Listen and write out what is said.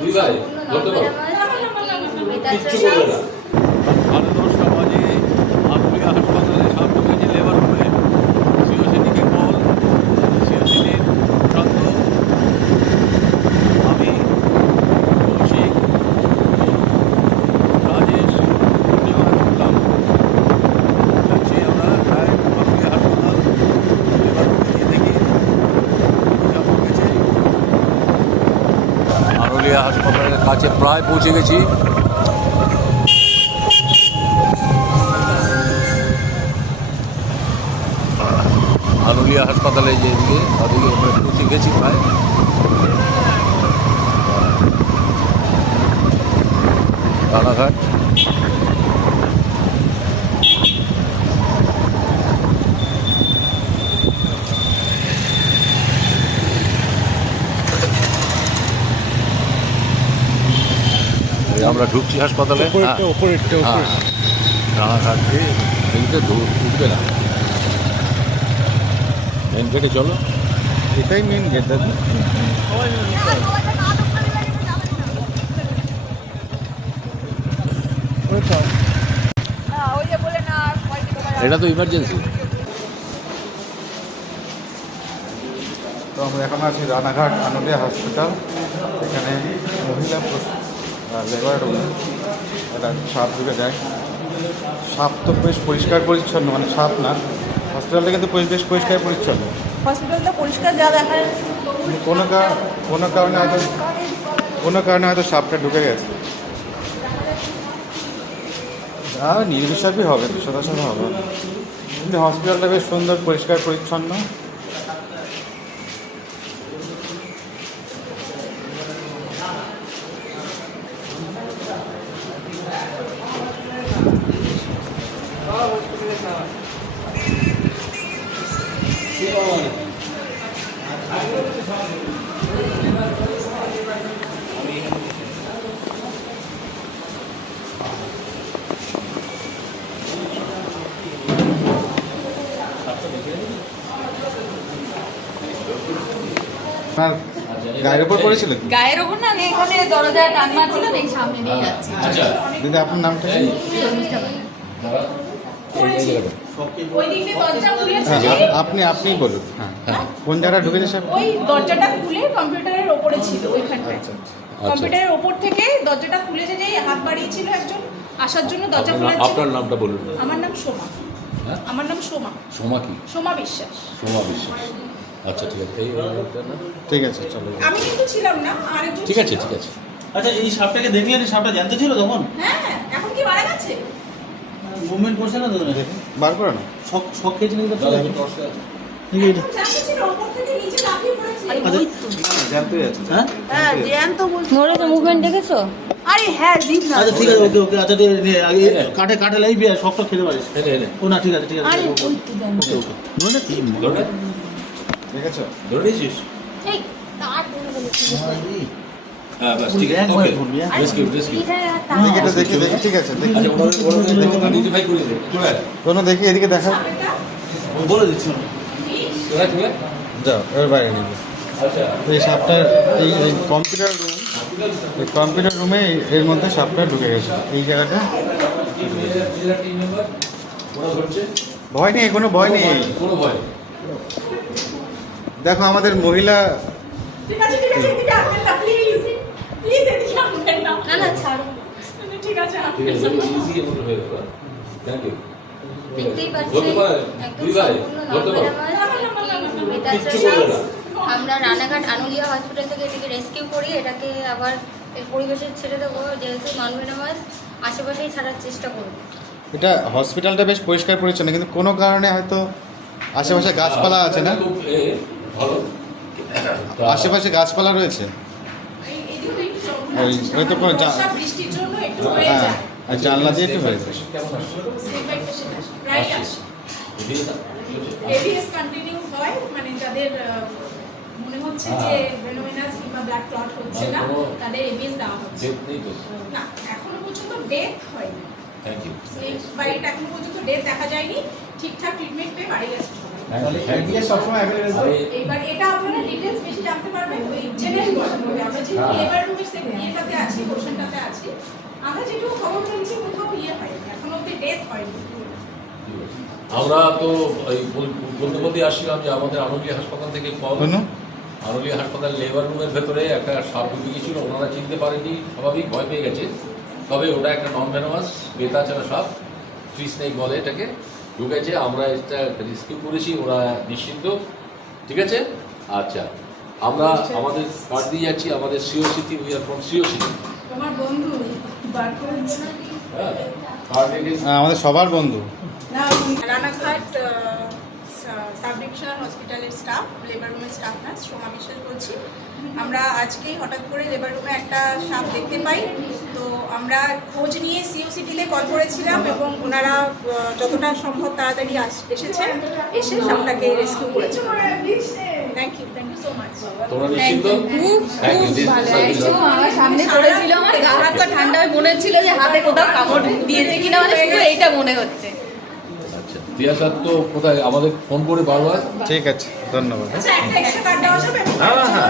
দুই ভাই বলতে পারো কিচ্ছু করবে না। সাড়ে 10টা বাজে আশুলিয়া হাসপাতালে সামনে হয়েছে লেবার রুমে সিওসিডিকে কল সিওসিডির প্রান্ত আমি কৌশিক রাজেশ পূর্ণিমা করলাম যাচ্ছি আমরা প্রায় আশুলিয়া হাসপাতাল লেবার রুমে গিয়ে দেখি চাপ গেছে। আশুলিয়া হাসপাতালের কাছে প্রায় পৌঁছে গেছি। আনুলিয়া হাসপাতালে যে এদিকে ওদিকে আমরা পৌঁছে গেছি প্রায়। রানাঘাট আমরা ঢুকছি হাসপাতালে। রানাঘাট দিয়ে এদিকে ঢুকবে না, মেন গেটে চলো। এটাই মেন গেট দাদা। এটা তো ইমার্জেন্সি। তো আমরা এখন আছি রানাঘাট আনুলিয়া হসপিটাল। এখানে মহিলা লেবার রুম, একটা সাপ ঢুকে যায়। সাপ তো বেশ পরিষ্কার পরিচ্ছন্ন, মানে সাপ না, হসপিটালটা কিন্তু বেশ পরিষ্কার পরিচ্ছন্ন। হসপিটালটা পরিষ্কার যা দেখা যাচ্ছে, কিন্তু কোনো কারণে হয়তো সাপটা ঢুকে গেছে। নির্বিচারই হবে, সদাসদ হবে, কিন্তু হসপিটালটা বেশ সুন্দর পরিষ্কার পরিচ্ছন্ন। আপনার গায়ের ওপর পড়েছিল? গায়ের ওপর না, আমি এখানে দরজায় টান মারছিলাম, এই সামনে দিয়ে যাচ্ছি। আচ্ছা দিদি আপনার নামটা কি? ওই দিকে দরজা খুলেছে, হ্যাঁ, আপনিই বলুন। হ্যাঁ, কোন জায়গায় ঢুকেছে স্যার? ওই দরজাটা খুলে কম্পিউটারের ওপরে ছিল, ওইখানটায় কম্পিউটারের ওপর থেকে দরজাটা খুলেছে, যে হাত বাড়িয়েছিল একজন আসার জন্য দরজা খুলেছে। আপনার নামটা বলুন। আমার নাম সোমা। হ্যাঁ? আমার নাম সোমা। সোমা কি? সোমা বিশ্বাস। সোমা বিশ্বাস। আচ্ছা ঠিক আছে, ঠিক আছে, চলো। আমি কিন্তু ছিলাম না, আরেকজন ঠিক আছে ছিল। ঠিক আছে। আচ্ছা, এই সাপটাকে দেখলেন? এই সাপটা জ্যান্ত ছিল তখন? হ্যাঁ, এখন কি মারা গেছে? মুভমেন্ট করছে না তো? দেখুন, বার করো না। শখ খেয়েছে নাকি? এখন জানতে ছিল, ওপর থেকে নিচে লাফিয়ে পড়েছে। জানতে যাচ্ছে। হ্যাঁ হ্যাঁ, জ্যান্ত বলছে। নড়ে তো মুভমেন্ট দেখেছো? আরে হ্যাঁ, দিন না। আচ্ছা ঠিক আছে, ওকে ওকে। আচ্ছা কাঠে লাইবি, শখটা খেতে পারিস। ও না, ঠিক আছে ঠিক আছে। আরে ওকে ওই তো জানো। ওকে। ধরে না কি ধরে? ঠিক আছে, ধরে নিয়েছিস? এই তার ধরে বলেছি। হ্যাঁ বাস ঠিক আছে, ব্যাগ ওকে। ধরবি, হ্যাঁ? Rescue rescue. এটা তার দেখি এটা, দেখি ঠিক আছে, দেখি আচ্ছা ওরা আইডেন্টিফাই করে দে। চলে আয়। কোনো দেখি, এদিকে দেখা। বলে দিচ্ছি। চলে আয়, চলে আয়। যাও, এবার বাইরে নিবে। আচ্ছা এই সাপটার এই কম্পিউটার রুম, এই কম্পিউটার রুমে এর মধ্যে সাপটা ঢুকে গেছে, এই জায়গাটা। টিম মেম্বার ওরা ধরছে, ভয় নেই, কোনো ভয় নেই। কোনো ভয় নেই। দেখো আমাদের মহিলা, ঠিক আছে, এদিকে আসবেন না, প্লিজ। প্লিজ এদিকে আসবেন না। না না ছাড়ো, ঠিক আছে, ঠিক আছে, ইজি এমন হয়ে গেল। Thank you. দেখতেই পাচ্ছি বলতে পারে একদম দুই ভাই সম্পূর্ণ বলতে পারে নর্মাল কিচ্ছু করবে না। আমরা রানাঘাট আনুলিয়া হসপিটাল থেকে এটাকে রেস্কিউ করি, এটাকে আবার এর পরিবেশে ছেড়ে দেবো, যেহেতু নন ভেনামাস আশেপাশেই ছাড়ার চেষ্টা করবো। এটা হসপিটালটা বেশ পরিষ্কার পরিচ্ছন্ন, কিন্তু কোনো কারণে হয়তো আশেপাশে গাছপালা আছে না, খুব ভালো। আশেপাশে গাছপালা রয়েছে। ওই তো কোনো বৃষ্টির জন্য একটু হয়ে হ্যাঁ, যায়। আর জানলা দিয়ে একটু হয়ে যায়। কেমন আসছে? স্টেপ বাই স্টেপ প্রায় আসে। এবিএস কন্টিনিউ হয়, মানে যাদের মনে হচ্ছে যে ভেনোমেনাস কিংবা ব্লাড ক্লট হচ্ছে না, তাদের এবিএস দেওয়া হচ্ছে। ডেট নেই তো? না, এখনো পর্যন্ত ডেথ হয়নি। Thank you. স্লিপ বাইট এখনো পর্যন্ত ডেথ দেখা যায়নি, ঠিকঠাক ট্রিটমেন্ট পেয়ে বাড়ি গেছে সবাই। সবসময় অ্যাভেলেবল। এবার এটা আপনারা ডিটেইলস বেশি জানতে পারবেন ওই জেনারেল বডি, আমরা যে লেবার রুমের আছি। আমরা যেটুকু খবর পেয়েছি কোথাও হয়নি, এখন অব্দি ডেথ হয়নি। আমরা তো বলতে বলতে আসছিলাম যে আমাদের আনুলিয়া হাসপাতাল থেকে কল, আনুলিয়া হাসপাতাল লেবার রুমের ভেতরে একটা সাপ ঢুকে গিয়েছিল, ওনারা চিনতে পারেনি, স্বাভাবিক ভয় পেয়ে গেছে। তবে ওটা একটা নন ভেনোমাস বেতাচারা সাপ, ফ্রি স্নেক বলে এটাকে, ঢুকেছে। আমরা এটা রেস্কিউ করেছি, ওরা নিশ্চিন্ত। ঠিক আছে, আচ্ছা আমরা আমাদের কার্ড দিয়ে যাচ্ছি, আমাদের CO city, we are from CO city. তোমার বন্ধু বার করেছে হ্যাঁ, কার্ড দিয়ে আমাদের সবার বন্ধু। না, রানাঘাট সাব ডিভিশনাল হসপিটালের স্টাফ, লেবার রুমের স্টাফ নার্স সোমা বিশ্বাস বলছি। আমরা আজকেই হঠাৎ করে লেবার রুমে একটা সাপ দেখতে পাই, তো আমরা খোঁজ নিয়ে সিওসিটিতে কল করেছিলাম এবং ওনারা যতটা সম্ভব তাড়াতাড়ি এসেছেন, এসে সাপটাকে রেস্কিউ করেছেন। Thank you so much. তোমরা নিশ্চিন্ত? আমার সামনে পড়েছিল, আমার গা হাত পা ঠান্ডা হয়ে মনে হচ্ছিল যে হাতে কোথাও কামড় দিয়েছে কিনা, মানে শুধু এইটা মনে হচ্ছে। আচ্ছা, দিয়া স্যার তো কোথায় আমাদের ফোন করে বারবার। ঠিক আছে, ধন্যবাদ। আচ্ছা, একটা এক্সট্রা কার্ড দেওয়া যাবে? হ্যাঁ হ্যাঁ।